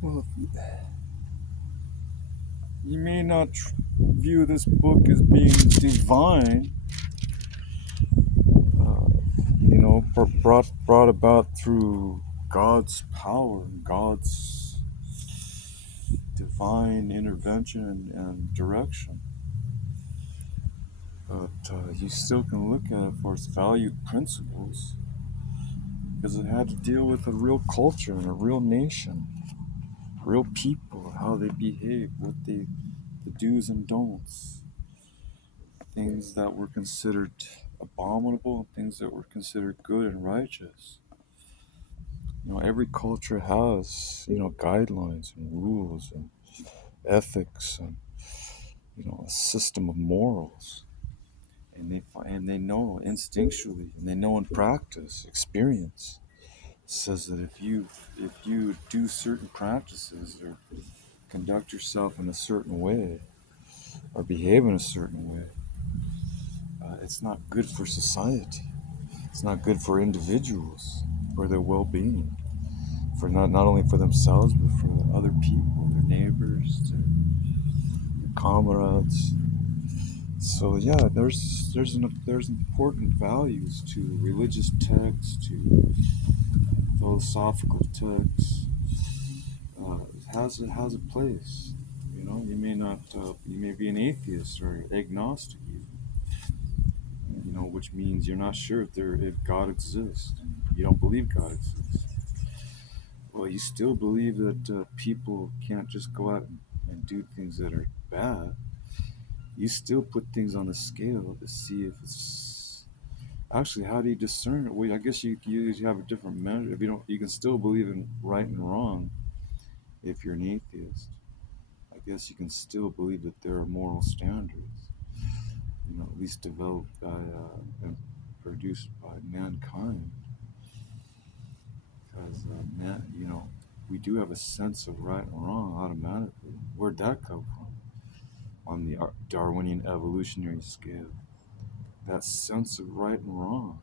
Well, you may not view this book as being divine, uh, brought about through God's power, God's divine intervention and direction. But you still can look at it for its valued principles because it had to deal with a real culture and a real nation, real people, how they behave, the do's and don'ts, things that were considered abominable, things that were considered good and righteous. Every culture has, guidelines and rules and ethics and, a system of morals. And they know instinctually, and they know in practice, experience says that if you do certain practices or conduct yourself in a certain way or behave in a certain way, it's not good for society. It's not good for individuals, for their well-being, for not only for themselves but for other people, their neighbors, their comrades. So yeah, there's important values to religious texts, to philosophical texts. It has a place. You may be an atheist or agnostic even. Which means you're not sure if God exists. You don't believe God exists. Well, you still believe that people can't just go out and do things that are bad. You still put things on the scale to see if it's actually, how do you discern it? Well, I guess you have a different measure. If you don't, you can still believe in right and wrong. If you're an atheist, I guess you can still believe that there are moral standards. At least developed by and produced by mankind. Because we do have a sense of right and wrong automatically. Where'd that come from? On the Darwinian evolutionary scale, that sense of right and wrong.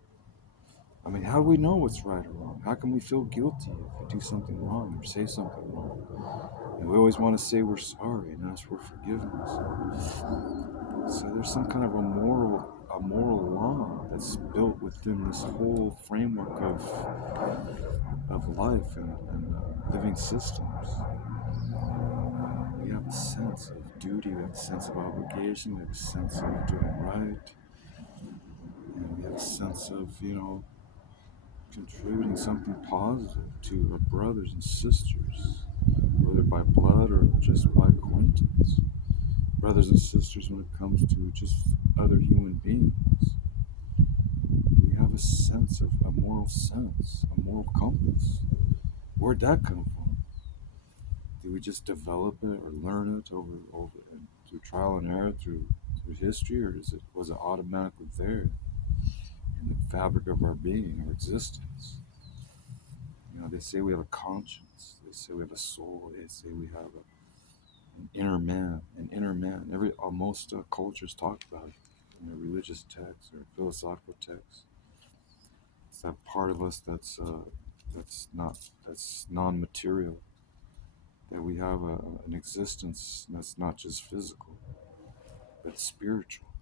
I mean, how do we know what's right or wrong? How can we feel guilty if we do something wrong or say something wrong? And we always want to say we're sorry and ask for forgiveness. So there's some kind of a moral law that's built within this whole framework of life and living systems. We have a sense of duty, we have a sense of obligation, we have a sense of doing right, and we have a sense of, contributing something positive to our brothers and sisters, whether by blood or just by acquaintance. Brothers and sisters when it comes to just other human beings. We have a sense of a moral sense, a moral compass. Where'd that come from? Did we just develop it or learn it over and through trial and error, through history, or was it automatically there in the fabric of our being, our existence? They say we have a conscience. They say we have a soul. They say we have an inner man. An inner man. Most cultures talk about it in their religious texts or philosophical texts. It's that part of us that's non-material. That we have an existence that's not just physical, but spiritual.